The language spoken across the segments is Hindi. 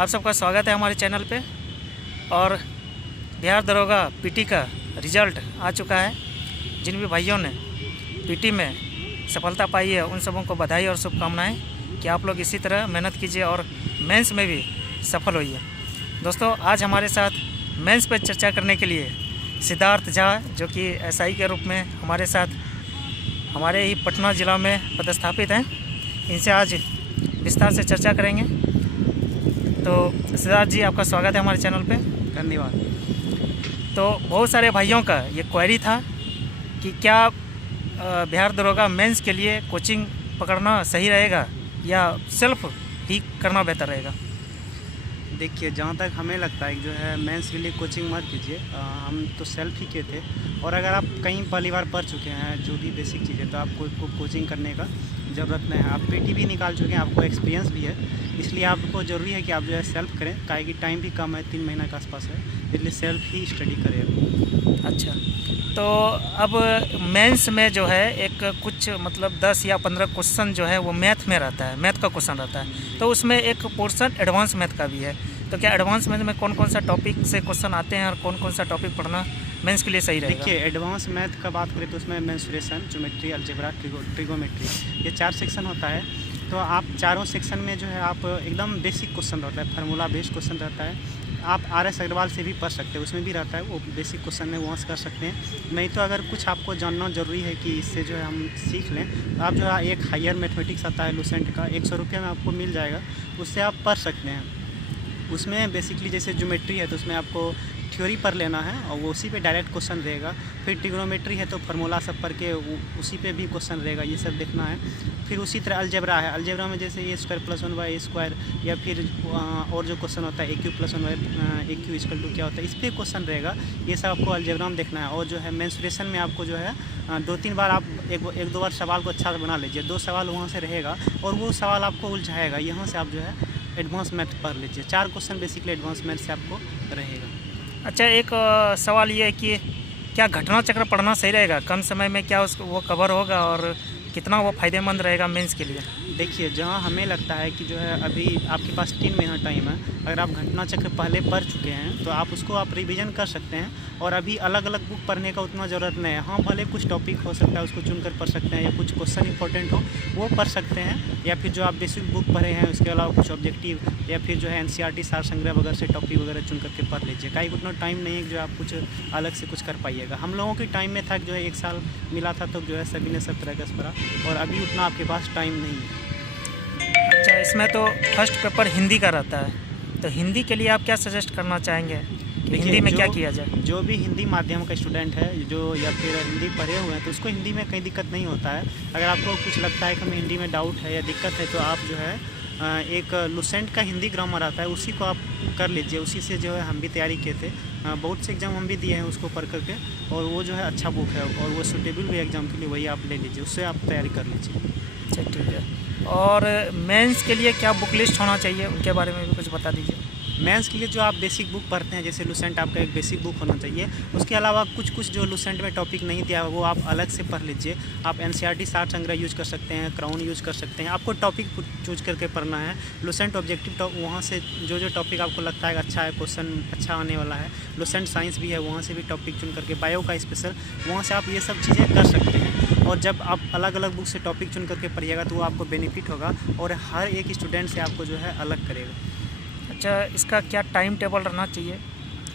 आप सबका स्वागत है हमारे चैनल पे। और बिहार दरोगा पीटी का रिज़ल्ट आ चुका है। जिन भी भाइयों ने पीटी में सफलता पाई है उन सबों को बधाई और शुभकामनाएं कि आप लोग इसी तरह मेहनत कीजिए और मेंस में भी सफल होइए। दोस्तों, आज हमारे साथ मेंस पर चर्चा करने के लिए सिद्धार्थ झा, जो कि एसआई के रूप में हमारे साथ हमारे ही पटना ज़िला में पदस्थापित हैं, इनसे आज विस्तार से चर्चा करेंगे। तो सिद्धार्थ जी, आपका स्वागत है हमारे चैनल पे। धन्यवाद। तो बहुत सारे भाइयों का ये क्वेरी था कि क्या बिहार दरोगा मेंस के लिए कोचिंग पकड़ना सही रहेगा या सेल्फ ही करना बेहतर रहेगा। देखिए, जहाँ तक हमें लगता है कि जो है मेंस के लिए कोचिंग मत कीजिए। हम तो सेल्फ ही के थे, और अगर आप कहीं पहली बार पढ़ चुके हैं जो भी बेसिक चीज़ें, तो आपको कोचिंग करने का ज़रूरत नहीं है। आप पीटी भी निकाल चुके हैं, आपको एक्सपीरियंस भी है, इसलिए आपको ज़रूरी है कि आप जो है सेल्फ करें। काहे कि टाइम भी कम है, 3 महीना के आसपास है, इसलिए सेल्फ ही स्टडी करें। अच्छा, तो अब मेंस में जो है एक कुछ मतलब 10 या 15 क्वेश्चन जो है वो मैथ में रहता है, मैथ का क्वेश्चन रहता है। तो उसमें एक पोर्शन एडवांस मैथ का भी है। तो क्या एडवांस मैथ में कौन कौन सा टॉपिक से क्वेश्चन आते हैं और कौन कौन सा टॉपिक पढ़ना मेंस के लिए सही रहेगा? देखिए, एडवांस मैथ का बात करें तो उसमें मेंसुरेशन, ज्योमेट्री, अलजेब्रा, ट्रिगोमेट्री, ये 4 सेक्शन होता है। तो आप चारों सेक्शन में जो है आप एकदम बेसिक क्वेश्चन रहता है, फार्मूला बेस्ड क्वेश्चन रहता है। आप RS अग्रवाल से भी पढ़ सकते हैं, उसमें भी रहता है, वो बेसिक क्वेश्चन है, वहाँ से कर सकते हैं। नहीं तो अगर कुछ आपको जानना ज़रूरी है कि इससे जो है हम सीख लें, तो आप जो है एक हायर मैथमेटिक्स आता है लुसेंट का, 100 रुपये में आपको मिल जाएगा, उससे आप पढ़ सकते हैं। उसमें बेसिकली जैसे ज्योमेट्री है तो उसमें आपको थ्योरी पर लेना है और वो उसी पे डायरेक्ट क्वेश्चन रहेगा। फिर ट्रिग्नोमेट्री है तो फार्मूला सब पढ़ के उसी पे भी क्वेश्चन रहेगा, ये सब देखना है। फिर उसी तरह अलजेब्रा है, अलजेब्रा में जैसे a² + 1y² या फिर और जो क्वेश्चन होता है AQ + 1y AQ = क्या होता है, इस पर क्वेश्चन रहेगा। ये सब आपको अलजेब्रा में देखना है। और जो है मेंसुरेशन में आपको जो है 2-3 बार आप एक दो बार सवाल को अच्छा से बना लीजिए, 2 सवाल वहाँ से रहेगा और वो सवाल आपको उलझाएगा। यहाँ से आप जो है एडवांस मैथ पढ़ लीजिए। 4 क्वेश्चन बेसिकली एडवांस मैथ से आपको रहेगा। अच्छा, एक सवाल ये है कि क्या घटना चक्र पढ़ना सही रहेगा? कम समय में क्या वो कवर होगा और कितना वो फ़ायदेमंद रहेगा मेंस के लिए? देखिए, जहाँ हमें लगता है कि जो है अभी आपके पास 3 महीना टाइम है, अगर आप घटना चक्र पहले पढ़ चुके हैं तो आप उसको आप रिवीजन कर सकते हैं। और अभी अलग अलग बुक पढ़ने का उतना ज़रूरत नहीं है। हाँ, भले कुछ टॉपिक हो सकता है उसको चुनकर पढ़ सकते हैं, या कुछ क्वेश्चन इंपॉर्टेंट हो वो पढ़ सकते हैं, या फिर जो आप बेसिक बुक पढ़े हैं उसके अलावा कुछ ऑब्जेक्टिव या फिर जो है NCERT सार संग्रह वगैरह से टॉपिक वगैरह चुन करके पढ़ लीजिए। कहीं उतना टाइम नहीं है कि जो आप कुछ अलग से कुछ कर पाइएगा। हम लोगों के टाइम में था कि जो है 1 साल मिला था, तो जो है सभी ने सब तरह का पढ़ा, और अभी उतना आपके पास टाइम नहीं है। अच्छा, इसमें तो फर्स्ट पेपर हिंदी का रहता है, तो हिंदी के लिए आप क्या सजेस्ट करना चाहेंगे कि हिंदी में क्या किया जाए? जो भी हिंदी माध्यम का स्टूडेंट है जो या फिर हिंदी पढ़े हुए हैं, तो उसको हिंदी में कहीं दिक्कत नहीं होता है। अगर आपको कुछ लगता है कि हमें हिंदी में डाउट है या दिक्कत है, तो आप जो है एक लुसेंट का हिंदी ग्रामर आता है, उसी को आप कर लीजिए। उसी से जो है हम भी तैयारी किए थे, बहुत से एग्ज़ाम हम भी दिए हैं उसको पढ़ करके, और वो जो है अच्छा बुक है और वो सूटेबल भी एग्ज़ाम के लिए, वही आप ले लीजिए, उससे आप तैयारी कर लीजिए। अच्छा, ठीक है। और मेंस के लिए क्या बुक लिस्ट होना चाहिए, उनके बारे में भी कुछ बता दीजिए। मेंस के लिए जो आप बेसिक बुक पढ़ते हैं, जैसे लुसेंट आपका एक बेसिक बुक होना चाहिए। उसके अलावा कुछ जो लुसेंट में टॉपिक नहीं दिया है वो आप अलग से पढ़ लीजिए। आप NCERT सार संग्रह यूज कर सकते हैं, क्राउन यूज कर सकते हैं। आपको टॉपिक चूज करके पढ़ना है। लुसेंट ऑब्जेक्टिव वहाँ से जो टॉपिक आपको लगता है अच्छा है, क्वेश्चन अच्छा आने वाला है। लुसेंट साइंस भी है, वहाँ से भी टॉपिक चुन करके, बायो का स्पेशल, वहाँ से आप ये सब चीज़ें कर सकते हैं। और जब आप अलग अलग बुक से टॉपिक चुन करके पढ़िएगा तो वो आपको बेनिफिट होगा और हर एक स्टूडेंट से आपको जो है अलग करेगा। अच्छा, इसका क्या टाइम टेबल रहना चाहिए?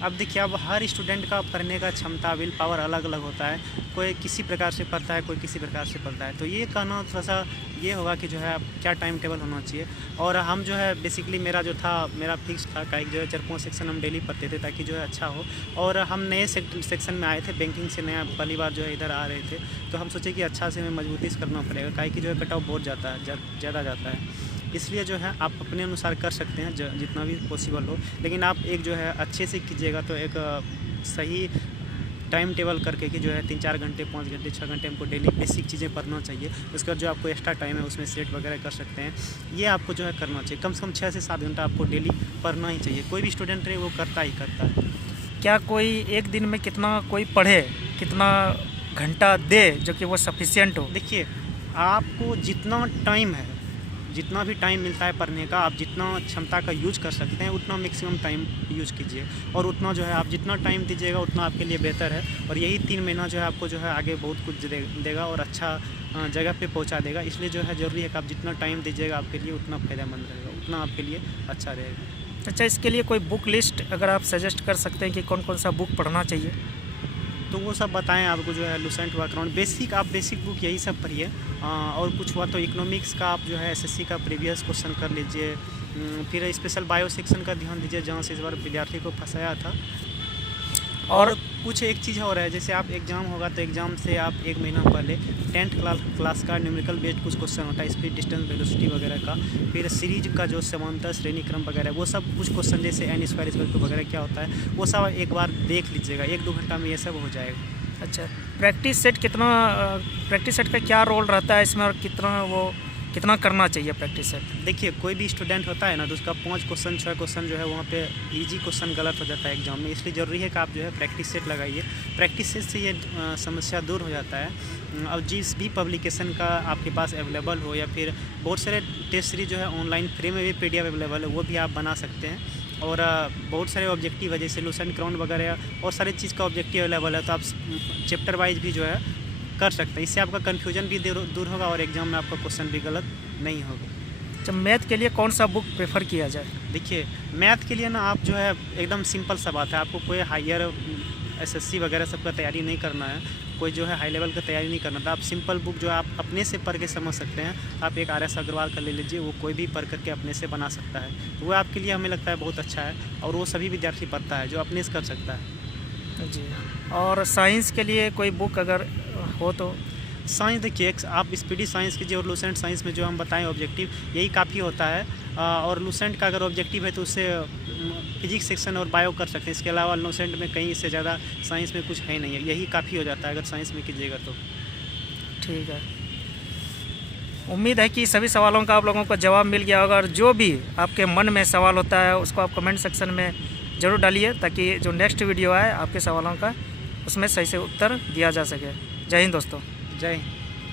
अब देखिए, अब हर स्टूडेंट का पढ़ने का क्षमता, विल पावर अलग अलग होता है। कोई किसी प्रकार से पढ़ता है, कोई किसी प्रकार से पढ़ता है। तो ये कहना थोड़ा सा ये होगा कि जो है क्या टाइम टेबल होना चाहिए। और हम जो है बेसिकली मेरा फिक्स था, कहीं जो है 4-5 सेक्शन हम डेली पढ़ते थे ताकि जो है अच्छा हो। और हम नए सेक्शन में आए थे, बैंकिंग से नया पहली बार जो है इधर आ रहे थे, तो हम सोचे कि अच्छा से हमें मजबूती से करना पड़ेगा, काहे कि जो है कट ऑफ बहुत ज़्यादा जाता है। इसलिए जो है आप अपने अनुसार कर सकते हैं जितना भी पॉसिबल हो, लेकिन आप एक जो है अच्छे से कीजिएगा तो एक सही टाइम टेबल करके कि जो है 3-4 घंटे, 5 घंटे, 6 घंटे हमको डेली बेसिक चीज़ें पढ़ना चाहिए। उसके बाद जो आपको एक्स्ट्रा टाइम है उसमें सेट वगैरह कर सकते हैं। ये आपको जो है करना चाहिए। कम से कम 6 से 7 घंटा आपको डेली पढ़ना ही चाहिए। कोई भी स्टूडेंट रहे वो करता ही करता है। क्या कोई एक दिन में कितना कोई पढ़े, कितना घंटा दे जो कि वो सफिशिएंट हो? देखिए, आपको जितना टाइम है, जितना भी टाइम मिलता है पढ़ने का, आप जितना क्षमता का यूज कर सकते हैं उतना मैक्सिमम टाइम यूज कीजिए, और उतना जो है आप जितना टाइम दीजिएगा उतना आपके लिए बेहतर है। और यही 3 महीना जो है आपको जो है आगे बहुत कुछ देगा और अच्छा जगह पे पहुंचा देगा। इसलिए जो है ज़रूरी है कि आप जितना टाइम दीजिएगा आपके लिए उतना फ़ायदेमंद रहेगा, उतना आपके लिए अच्छा रहेगा। अच्छा, इसके लिए कोई बुक लिस्ट अगर आप सजेस्ट कर सकते हैं कि कौन कौन सा बुक पढ़ना चाहिए? तो वो सब बताएं आपको, जो है लुसेंट बैकग्राउंड बेसिक, आप बेसिक बुक यही सब पढ़िए। और कुछ हुआ तो इकोनॉमिक्स का आप जो है एसएससी का प्रीवियस क्वेश्चन कर लीजिए। फिर स्पेशल बायो सेक्शन का ध्यान दीजिए जहाँ से इस बार विद्यार्थी को फंसाया था। और कुछ एक चीज़ और है, जैसे आप एग्ज़ाम होगा तो एग्ज़ाम से आप 1 महीना पहले 10th क्लास का न्यूमेरिकल बेस्ड कुछ क्वेश्चन होता है, स्पीड, डिस्टेंस, वेलोसिटी वगैरह का। फिर सीरीज का जो समांतर श्रेणी क्रम वगैरह वो सब कुछ क्वेश्चन, जैसे n स्क्वायर इक्वल टू वगैरह क्या होता है, वो सब एक बार देख लीजिएगा, 1-2 घंटा में ये सब हो जाएगा। अच्छा, प्रैक्टिस सेट का क्या रोल रहता है इसमें, और कितना करना चाहिए प्रैक्टिस सेट? देखिए, कोई भी स्टूडेंट होता है ना, तो उसका 5 क्वेश्चन 6 क्वेश्चन जो है वहाँ पे इजी क्वेश्चन गलत हो जाता है एग्जाम में। इसलिए ज़रूरी है कि आप जो है प्रैक्टिस सेट लगाइए। प्रैक्टिस सेट से ये समस्या दूर हो जाता है। अब जिस भी पब्लिकेशन का आपके पास अवेलेबल हो, या फिर बहुत सारे टेस्ट सीरीज जो है ऑनलाइन फ्री में भी PDF अवेलेबल है, वो भी आप बना सकते हैं। और बहुत सारे ऑब्जेक्टिव है, जैसे लुसेंट ग्राउंड वगैरह और सारी चीज़ का ऑब्जेक्टिव अवेलेबल है, तो आप चैप्टर वाइज भी जो है कर सकते हैं। इससे आपका कन्फ्यूजन भी दूर होगा और एग्जाम में आपका क्वेश्चन भी गलत नहीं होगा। अच्छा, मैथ के लिए कौन सा बुक प्रेफर किया जाए? देखिए, मैथ के लिए ना आप जो है एकदम सिंपल सा बात है, आपको कोई हायर SSC वगैरह सबका तैयारी नहीं करना है, कोई जो है हाई लेवल का तैयारी नहीं करना था। आप सिंपल बुक जो है आप अपने से पढ़ के समझ सकते हैं। आप एक RS अग्रवाल का ले लीजिए, वो कोई भी पढ़ करके अपने से बना सकता है, तो वो आपके लिए हमें लगता है बहुत अच्छा है, और वो सभी विद्यार्थी पढ़ता है जो अपने से कर सकता है। जी, और साइंस के लिए कोई बुक अगर हो तो? साइंस देखिए, आप स्पीडी साइंस कीजिए, और लुसेंट साइंस में जो हम बताएं ऑब्जेक्टिव यही काफ़ी होता है। और लुसेंट का अगर ऑब्जेक्टिव है तो उससे फिजिक्स सेक्शन और बायो कर सकते हैं। इसके अलावा लुसेंट में कहीं इससे ज़्यादा साइंस में कुछ है नहीं है, यही काफ़ी हो जाता है अगर साइंस में कीजिएगा तो। ठीक है, उम्मीद है कि सभी सवालों का आप लोगों को जवाब मिल गया होगा। और जो भी आपके मन में सवाल होता है उसको आप कमेंट सेक्शन में ज़रूर डालिए, ताकि जो नेक्स्ट वीडियो आए आपके सवालों का उसमें सही से उत्तर दिया जा सके। जय हिंद दोस्तों। जय हिंद।